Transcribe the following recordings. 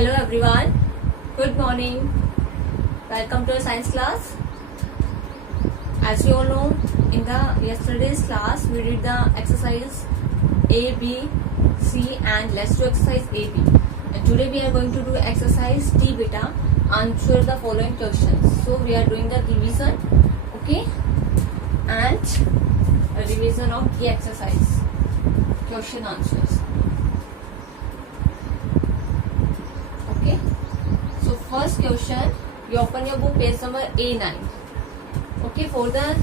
Hello everyone, good morning. Welcome to our science class. As you all know, in the yesterday's class we did the exercise A, B, C and let's do exercise A, B. And today we are going to do exercise D beta. Answer the following questions. So we are doing the revision, okay, and a revision of the exercise question answers. Okay, so first question, you open your book page number A9. Okay, for the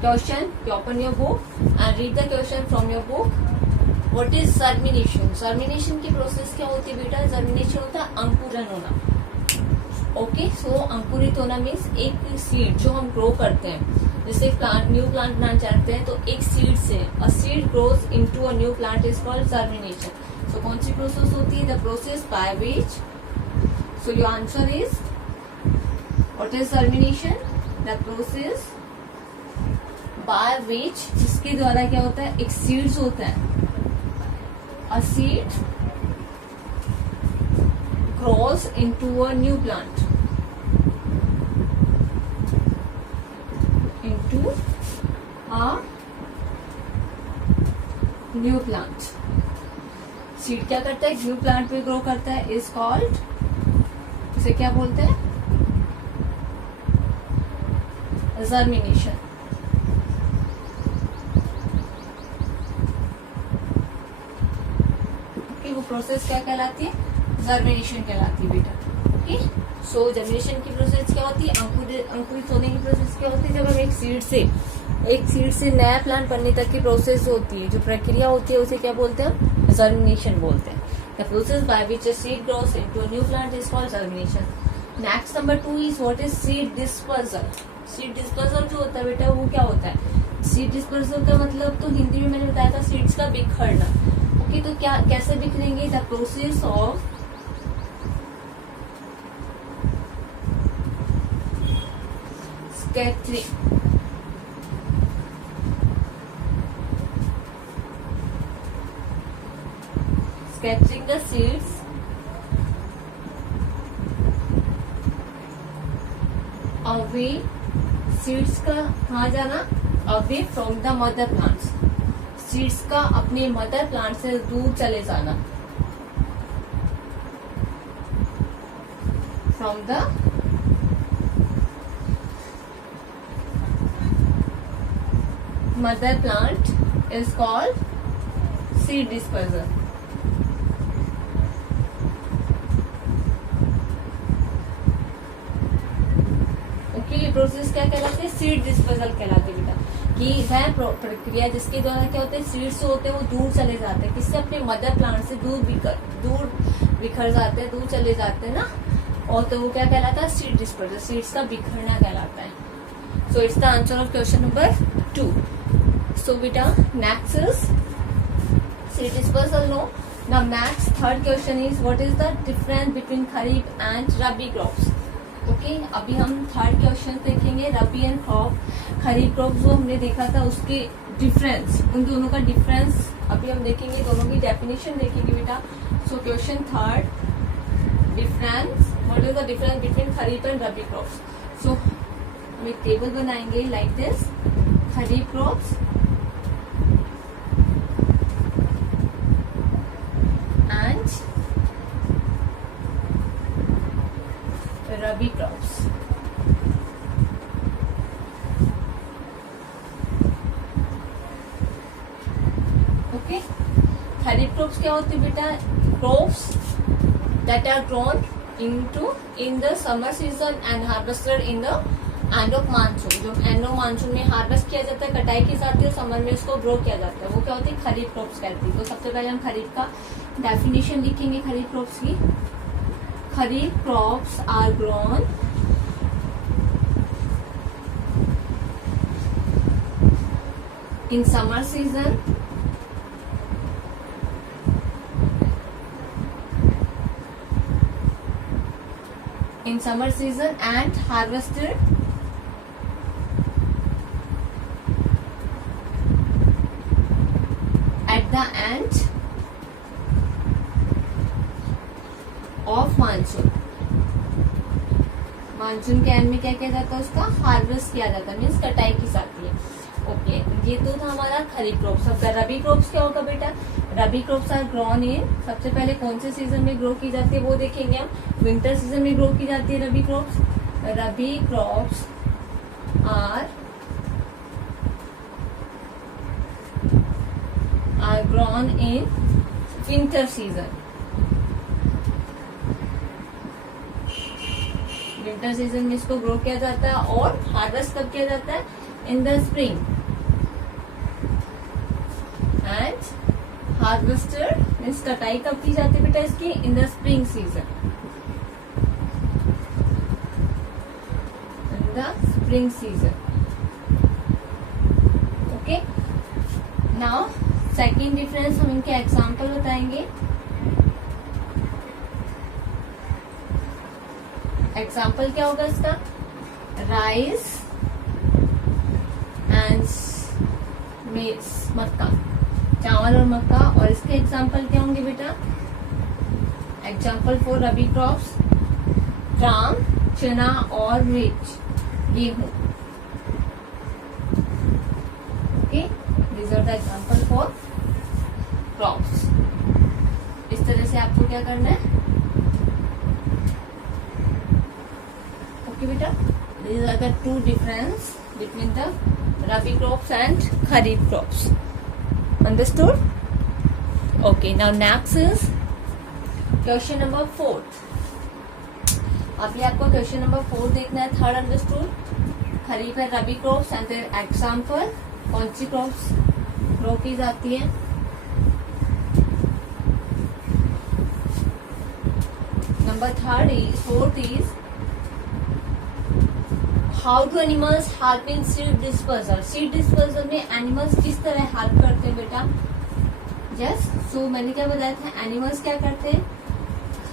question you open your book and read the question from your book. What is germination? Germination की process क्या होती है बेटा? Germination होता है अंकुरन होना. Okay, सो अंकुरित होना मीन्स एक सीड जो हम ग्रो करते हैं, जैसे प्लांट न्यू प्लांट बनाना चाहते हैं तो एक सीड से a seed grows into a new plant is called germination. So कौन सी प्रोसेस होती है? The process by which. So your answer is what is germination? The process by which, जिसके द्वारा क्या होता है, एक सीड्स होता है, a seed grows into a new plant, into a new plant. Seed क्या करता है? न्यू प्लांट पे ग्रो करता है, इज कॉल्ड, इसे क्या बोलते हैं? जर्मिनेशन. ओके, वो प्रोसेस क्या कहलाती है? जर्मिनेशन कहलाती है बेटा. ओके, सो जर्मिनेशन की प्रोसेस क्या होती है? अंकुरित होने की प्रोसेस क्या होती है? जब हम एक सीड से नया प्लांट बनने तक की प्रोसेस जो होती है, जो प्रक्रिया होती है, उसे क्या बोलते हैं? जर्मिनेशन बोलते हैं. The process by which a seed grows into a new plant is called germination. Next number 2 is what is seed dispersal. Seed dispersal जो होता है बेटा, वो क्या होता है? सीड डिस्पर्सल का मतलब तो हिंदी में मैंने बताया था, सीड्स का बिखरना. ओके, तो क्या कैसे बिखरेंगे? The process of scattering. Scattering the seeds away. Seeds का कहाँ जाना? Away from the mother plants. Seeds का अपने मदर प्लांट से दूर चले जाना. From the mother plant is called seed dispersal. Okay, ये प्रोसेस क्या कहलाते हैं? सीड डिस्पर्सल कहलाते हैं बेटा. कि वह प्रक्रिया जिसके द्वारा क्या होते हैं, सीड्स होते हैं वो दूर चले जाते हैं, किससे? अपने मदर प्लांट से दूर बिखर जाते हैं, दूर चले जाते हैं ना. और तो वो क्या कहलाता है? Seed dispersal. सीड्स का बिखरना कहलाता है. So it's the answer of question number 2. So beta, next is seed dispersal. No. Now next third question is what is the difference between kharif and rabi crops? Okay, अभी हम third question देखेंगे. रबी and kharif crop जो हमने देखा था उसके difference, उन दोनों का डिफरेंस अभी हम देखेंगे, दोनों की डेफिनेशन देखेंगे बेटा. So question third, difference, what is the difference between kharif and rabi crops. So हम एक टेबल बनाएंगे like this. Kharif crops rabi crops. Okay, kharif crops क्या होती है बेटा? Crops that are grown in the summer season and harvested in the end of monsoon. जो end of monsoon में harvest किया जाता है, कटाई की जाती है, और समर में उसको ग्रो किया जाता है, वो क्या होती है? खरीफ क्रॉप्स कहती है. तो सबसे पहले हम खरीफ का डेफिनेशन लिखेंगे. खरीफ क्रॉप्स की, kharif crops are grown in summer season and harvested at the end monsoon के एंड में क्या किया जाता है, उसका हार्वेस्ट किया जाता है, मीन्स कटाई की जाती है। ओके, ये तो था हमारा खरीफ क्रॉप्स। अब रबी क्रॉप्स क्या होगा बेटा, रबी क्रॉप्स आर ग्रोन इन, सबसे पहले कौन से सीजन में ग्रो की जाती है वो देखेंगे हम। विंटर सीजन में ग्रो की जाती है rabi crops. Rabi crops are grown in winter season. Winter season में इसको ग्रो किया जाता है और हार्वेस्ट कब किया जाता है, in the spring, and harvested means कटाई कब की जाती है बेटा इसकी, in the spring season, in the spring season. Okay, now second difference हम इनके एग्जाम्पल बताएंगे। एग्जाम्पल क्या होगा इसका, राइस एंड मेज, मक्का, चावल और मक्का। और इसके एग्जाम्पल क्या होंगे बेटा, example for rabi crops, gram, चना और मिर्च, गेहूं। Okay, these are the example for crops. इस तरह से आपको क्या करना है, ओके बेटा, these are the two difference between the rabi crops and kharif crops. Understood? Okay, now next is question number 4. अभी आपको क्वेश्चन नंबर 4 देखना है। थर्ड अंडरस्टूड, खरीफ है rabi crops and there example, कौन सी क्रॉप्स ग्रो की जाती है। Number fourth is how do animals help in seed dispersal. Seed dispersal में एनिमल्स किस तरह हेल्प करते हैं बेटा, यस, सो मैंने क्या बताया था, एनिमल्स क्या करते हैं,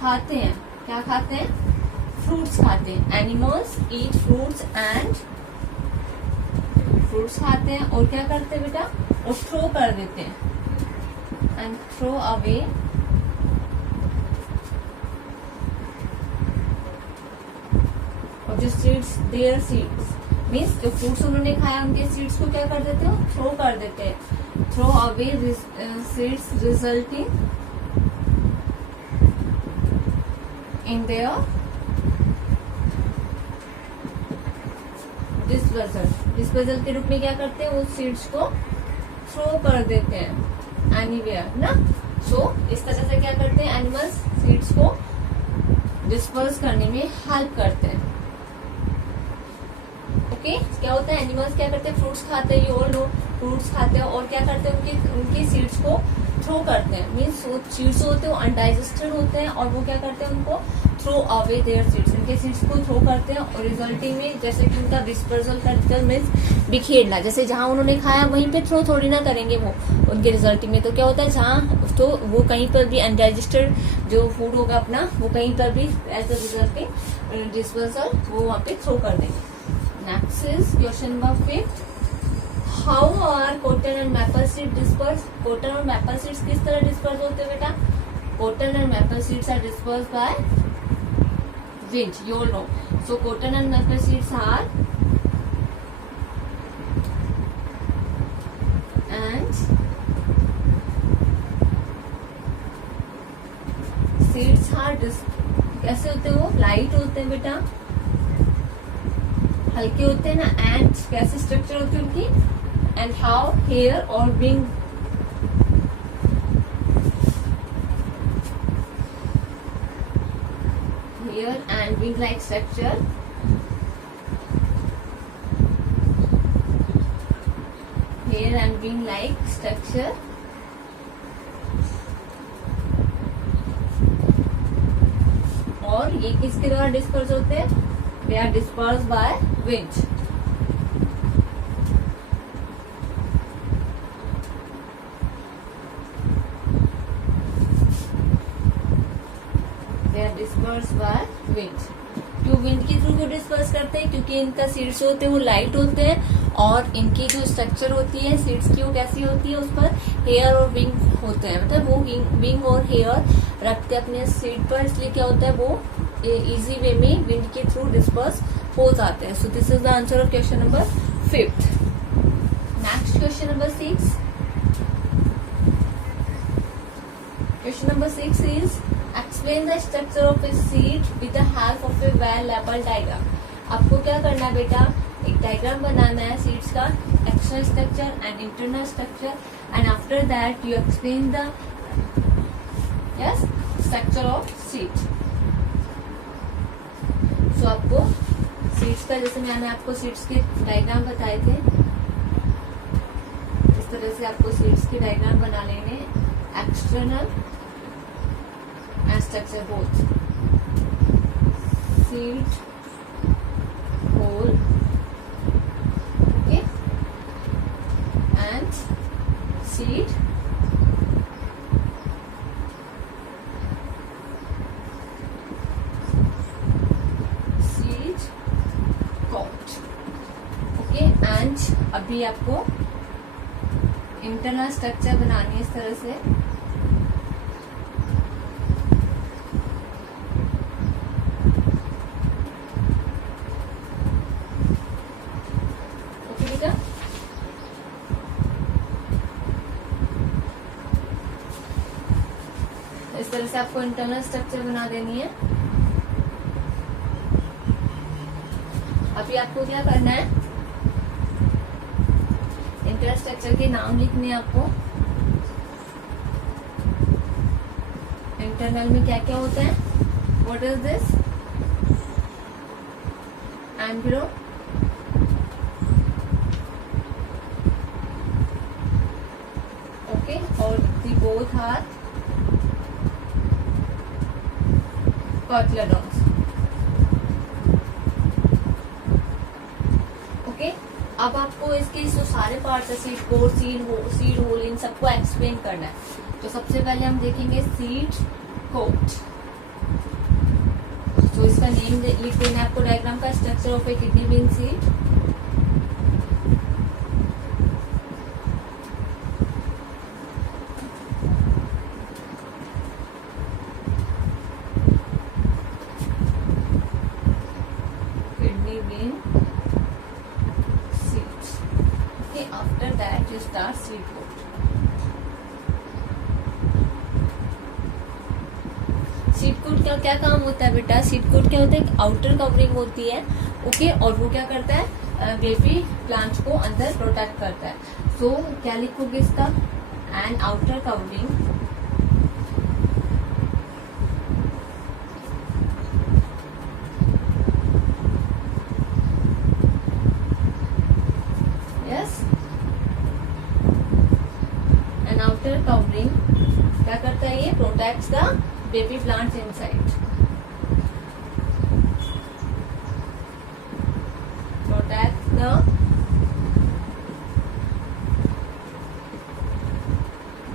खाते हैं, क्या खाते हैं, फ्रूट्स खाते हैं। Animals eat fruits and fruits खाते हैं और क्या करते हैं बेटा, और थ्रो कर देते हैं, एंड थ्रो अवे जो सीड्स, देयर सीड्स मीन्स जो फ्रूट्स उन्होंने खाया उनके सीड्स को क्या कर देते हो, थ्रो कर देते हैं। Throw away seeds resulting in their dispersal. Dispersal के रूप में क्या करते हैं, वो सीड्स को थ्रो कर देते हैं एनीवेयर ना। सो इस तरह से क्या करते हैं, एनिमल्स सीड्स को डिस्पर्स करने में हेल्प करते हैं। ओके, क्या होता है, एनिमल्स क्या करते हैं, फ्रूट्स खाते हैं, ये लोग फ्रूट्स खाते हैं और क्या करते हैं, उनके सीड्स को थ्रो करते हैं। मीन्स वो सीड्स होते हैं वो अनडाइजेस्टेड होते हैं और वो क्या करते हैं, उनको थ्रो अवे देयर सीड्स, उनके सीड्स को थ्रो करते हैं और रिजल्टिंग में जैसे कि उनका डिस्पर्सल करते हैं, मीन्स बिखेरना, जैसे जहां उन्होंने खाया वहीं पे थ्रो थोड़ी ना करेंगे वो, उनके रिजल्टिंग में तो क्या होता है, जहां तो वो कहीं पर भी अनडाइजेस्टेड जो फूड होगा अपना, वो कहीं पर भी एज अ रिजल्टिंग डिस्पर्सल वो वहां पे थ्रो कर देंगे। Next is question number 5. How are cotton and maple seeds dispersed? Cotton और maple seeds किस तरह dispersed होते हैं बेटा? Cotton and maple seeds are dispersed by wind. You all know. So cotton and maple seeds are and seeds are कैसे होते हैं, वो लाइट होते हैं बेटा, हल्के होते हैं ना। एंड कैसे स्ट्रक्चर होती है उनकी, एंड हाउ हेयर और wing, hair and wing like structure, hair and wing like structure, और ये किसके द्वारा डिस्पर्स होते हैं, they are dispersed by wind. They are dispersed by wind. क्यों विंड के थ्रू क्यों डिस्पर्स करते हैं, क्योंकि इनका सीड्स होते हैं वो लाइट होते हैं और इनकी जो स्ट्रक्चर होती है सीड्स की वो कैसी होती है, उस पर हेयर और विंग होते हैं, मतलब वो विंग और हेयर रखते हैं अपने सीड पर, इसलिए क्या होता है वो इजी वे में विंड के थ्रू डिस्पर्स हो जाते हैं. So this is the answer of question number 5. Next question number 6. Question number 6 is explain the structure of a seed with the help of a well labeled diagram. आपको क्या करना है बेटा, एक डायग्राम बनाना है सीड्स का, external structure and internal structure, and after that you explain the structure of seed. So आपको seeds का, जैसे मैंने आपको सीड्स के डायग्राम बताए थे, इस तरह से आपको सीड्स के डायग्राम बना लेने, external and structure both. Seed hole, okay, and seed coat, okay. and अभी आपको इंटरनल स्ट्रक्चर बनानी है इस तरह से. इस तरह से आपको इंटरनल स्ट्रक्चर बना देनी है. अभी आपको क्या करना है, इंटरनल स्ट्रक्चर के नाम लिखने हैं आपको. इंटरनल में क्या क्या होता है, what is this, embryo, okay, और दी बोथ आर कोटलेडॉन्स, ओके. अब आपको इसके जो सारे पार्ट्स है, सीड कोट, सीड होल, इन सबको एक्सप्लेन करना है. तो सबसे पहले हम देखेंगे सीड कोट. तो इसका नेम लिख देना है आपको डायग्राम का, structure of a kidney bean seed. Seed coat. Seed coat का क्या काम होता है बेटा, सीड कोट क्या होता है, आउटर कवरिंग होती है, ओके, और वो क्या करता है, बेबी प्लांट्स को अंदर प्रोटेक्ट करता है. सो क्या लिखोगे इसका, एन आउटर कवरिंग covering क्या करता है, ये protects the baby plants inside, protect the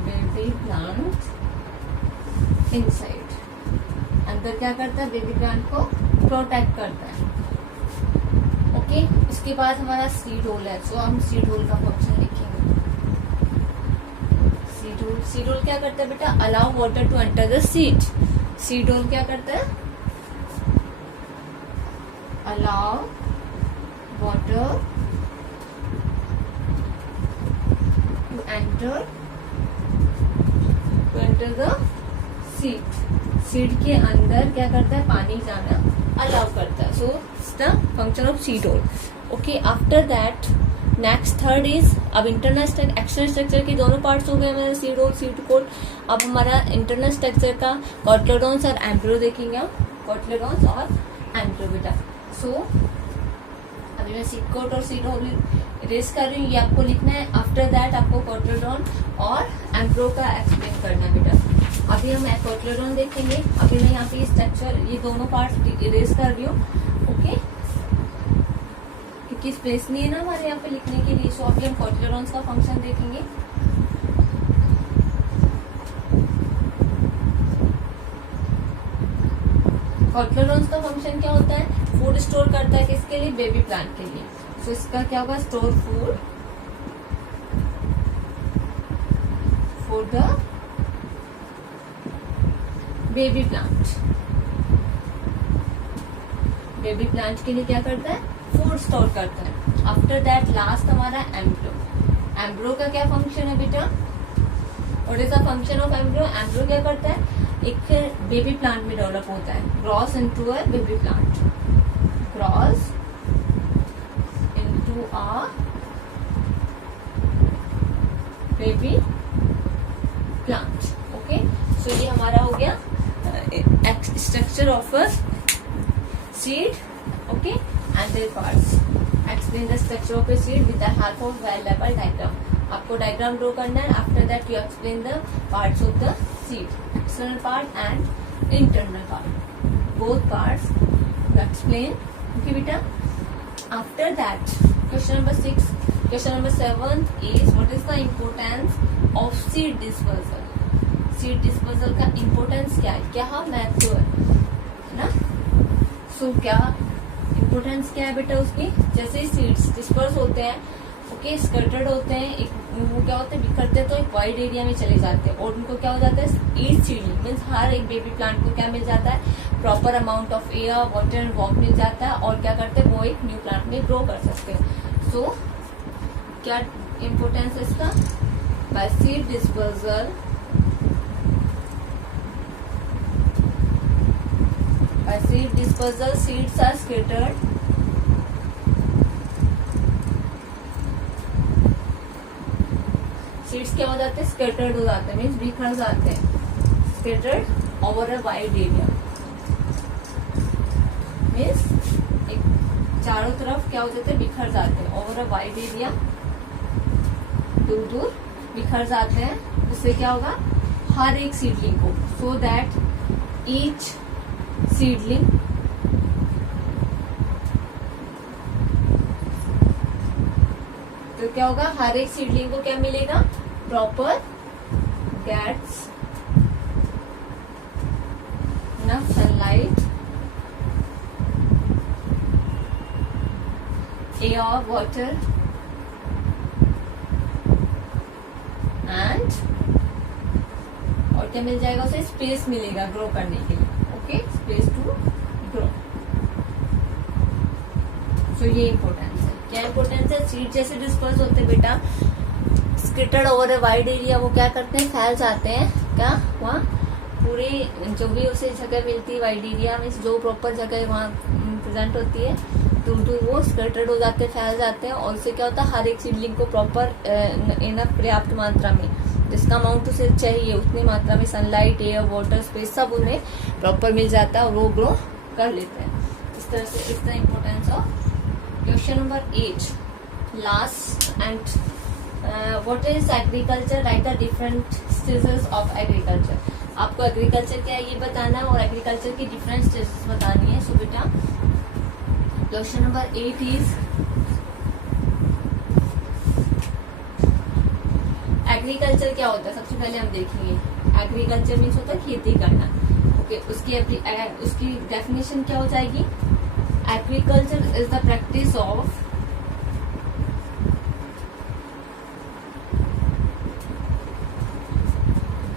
baby plant inside. अंदर क्या करता है, बेबी प्लांट को प्रोटेक्ट करता है, ओके. इसके बाद हमारा सीड होल है. सो हम सीड होल का फंक्शन लिखेंगे. सीड होल क्या करता है बेटा, allow water to enter the seed. Seed hole क्या करता है, allow water to enter the seed. Seed के अंदर क्या करता है, पानी जाना अलाउ करता है. So it's the function of seed hole, okay. After that next third is, अब इंटरनल एक्सटर्नल स्ट्रक्चर के दोनों पार्ट्स हो गए हमारे, सीड होल, सीड कोट. अब हमारा इंटरनल स्ट्रक्चर का कोटलेडॉन्स और एम्ब्रियो देखेंगे हम, कोटलेडॉन्स और एम्ब्रियो बेटा. सो अभी मैं सीड कोट और सीड होल इरेज कर रही हूँ, ये आपको लिखना है. आफ्टर दैट आपको कोटलेडॉन और एम्ब्रियो का एक्सप्लेन करना है बेटा. अभी हम कोटलेडॉन देखेंगे. अभी मैं यहाँ पे स्ट्रक्चर, ये दोनों पार्ट इरेज कर रही हूँ, ओके, क्योंकि स्पेस नहीं है ना हमारे यहाँ पे लिखने के लिए. सो अभी हम कोटलेडॉन्स का फंक्शन देखेंगे. कोटलेडॉन्स का फंक्शन क्या होता है, फूड स्टोर करता है, किसके लिए, बेबी प्लांट के लिए. सो इसका क्या होगा, store food for the baby plant. Baby plant के लिए क्या करता है, फूड स्टोर करता है। आफ्टर दैट लास्ट हमारा एम्ब्रो। एम्ब्रो का क्या फंक्शन है बेटा, what is the function of एम्ब्रो? एम्ब्रो क्या करता है, एक बेबी प्लांट में डेवलप होता है, grows into a baby plant, grows into a baby plant. Okay, so ये हमारा हो गया structure of a seed. Okay, and their parts. Explain the structure of a seed with the help of well level diagram. आपको diagram draw करना है। After that you explain the parts of the seed, external part and internal part, both parts you explain. Okay बेटा, after that question number 6, question number 7 is what is the importance of seed dispersal. Seed dispersal का importance क्या है, क्या महत्व है ना। सो क्या importance क्या है बेटा उसकी, जैसे सीड्स डिस्पर्स होते हैं, ओके, स्कैटर्ड होते हैं, एक वो क्या होते हैं, बिखरते हैं तो एक वाइड एरिया में चले जाते हैं, और उनको क्या हो जाता है, ईच सीडलिंग मीन्स हर एक बेबी प्लांट को क्या मिल जाता है, proper amount of air, water and walk मिल जाता है, और क्या करते हैं, वो एक न्यू प्लांट में ग्रो कर सकते हैं। सो क्या इम्पोर्टेंस है इसका, by seed dispersal, by seed dispersal seeds are scattered seeds क्या हो जाते हैं, स्कैटर्ड हो जाते हैं, मीन्स बिखर जाते हैं, scattered over a wide area, means एक चारों तरफ क्या हो जाते हैं, बिखर जाते हैं, ओवर अ वाइड एरिया, दूर दूर बिखर जाते हैं। जिससे क्या होगा, हर एक सीडलिंग को, सो दैट ईच सीडलिंग तो क्या होगा, हर एक सीडलिंग को क्या मिलेगा, proper gets enough sunlight, air, water and, और क्या मिल जाएगा उसे, स्पेस मिलेगा ग्रो करने के लिए। Okay, space to grow. So ये इम्पोर्टेंस है। क्या इम्पोर्टेंस है, सीड जैसे डिस्पर्स होते हैं बेटा, scattered over a wide area, वो क्या करते हैं, फैल जाते हैं, क्या वहाँ पूरी जो भी उसे जगह मिलती है, वाइड एरिया में जो प्रॉपर जगह वहाँ प्रेजेंट होती है, दूर दूर वो स्कैटर्ड हो जाते हैं, फैल जाते हैं, और उससे क्या होता है, हर एक सीडलिंग को प्रॉपर इनफ पर्याप्त मात्रा में, जिसका अमाउंट उसे चाहिए उतनी मात्रा में सनलाइट, एयर, वाटर, स्पेस सब उन्हें प्रॉपर मिल जाता है, और वो ग्रो कर लेते हैं। इस तरह से is the importance of. Question number 8 last and what is agriculture, right the different stages of agriculture. आपको एग्रीकल्चर क्या है ये बताना है, और एग्रीकल्चर की डिफरेंट स्टेजेस बतानी है। सो बेटा क्वेश्चन नंबर 8 इज एग्रीकल्चर क्या होता है। सबसे पहले हम देखेंगे एग्रीकल्चर मीन्स होता है खेती करना। ओके, उसकी डेफिनेशन क्या हो जाएगी, agriculture is the practice of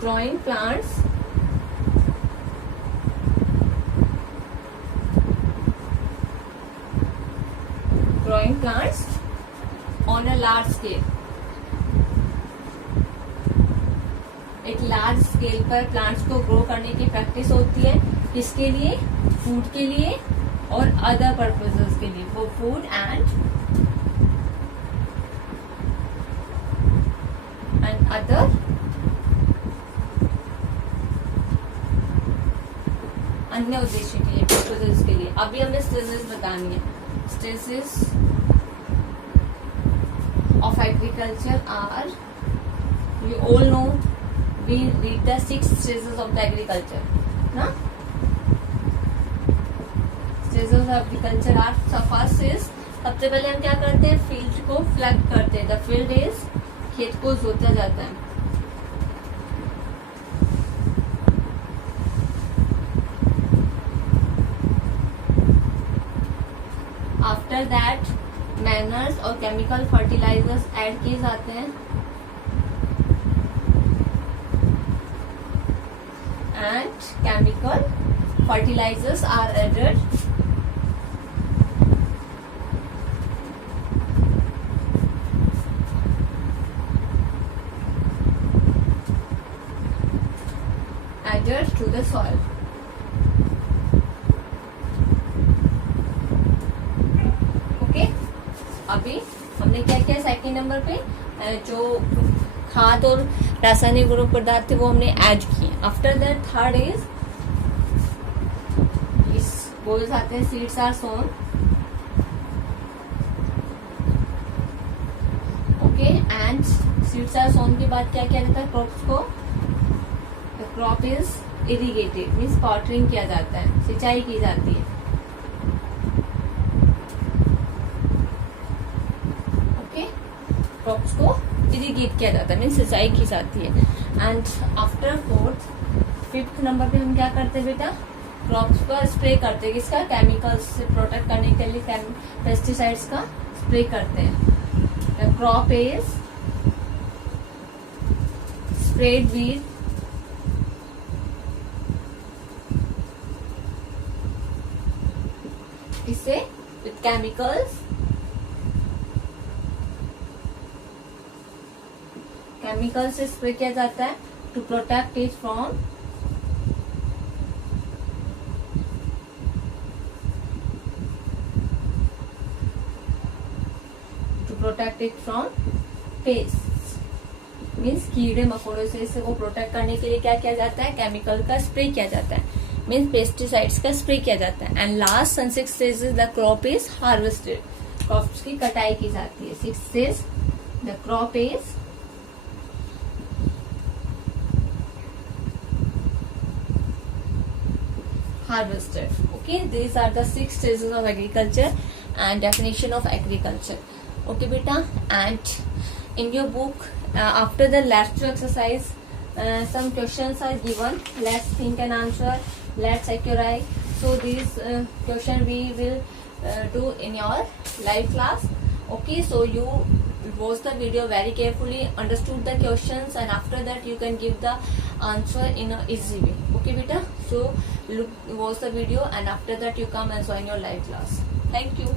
growing plants on a large scale। एक लार्ज स्केल पर प्लांट्स को ग्रो करने की प्रैक्टिस होती है, किसके लिए, फूड के लिए और अदर पर्पसेस के लिए, वो फूड एंड अदर अन्य उद्देश्य के लिए, पर्पसेस के लिए। अभी हमें स्टेजेस बतानी है। Stages of agriculture are, you all know, we read the 6 stages of the agriculture ना। stages of agriculture are, first is, सबसे पहले हम क्या करते हैं, फील्ड को फ्लड करते हैं। the field is, खेत को जोता जाता है। आफ्टर दैट मैनर्स और केमिकल फर्टिलाइजर्स ऐड किए जाते हैं, and chemical fertilizers are added the soil. Okay, अभी हमने क्या किया सेकंड नंबर पे जो खाद और रासायनिक उर्वरक पदार्थ थे वो हमने ऐड किए. आफ्टर दैट थर्ड इज बोल आते हैं seeds are sown. Okay, and seeds are sown के बाद क्या किया जाता है क्रॉप्स को. The crop is irrigated means watering किया जाता है, सिंचाई की जाती है. ओके, क्रॉप्स को इरिगेट किया जाता है मीन्स सिंचाई की जाती है. एंड आफ्टर फिफ्थ नंबर पे हम क्या करते हैं बेटा, क्रॉप्स पर स्प्रे करते हैं. किसका, केमिकल्स से प्रोटेक्ट करने के लिए पेस्टिसाइड्स का स्प्रे करते हैं. The crop is sprayed with इससे विद केमिकल्स से स्प्रे किया जाता है to protect it from pest means कीड़े मकोड़ों से इसे वो प्रोटेक्ट करने के लिए क्या किया जाता है, केमिकल का स्प्रे किया जाता है मीन्स पेस्टिसाइड्स का स्प्रे किया जाता है. And last and sixth stage the crop is harvested. Crops की कटाई की जाती है. Sixth stage the crop is harvested. Okay, these are the 6 stages of agriculture and definition of agriculture. Okay beta, and in your book after the last two exercise some questions are given. Let's think and answer, let's check your eye. So these question we will do in your live class. Okay, so you watch the video very carefully, understood the questions, and after that you can give the answer in a easy way. Okay beta, so watch the video and after that you come and join your live class. Thank you.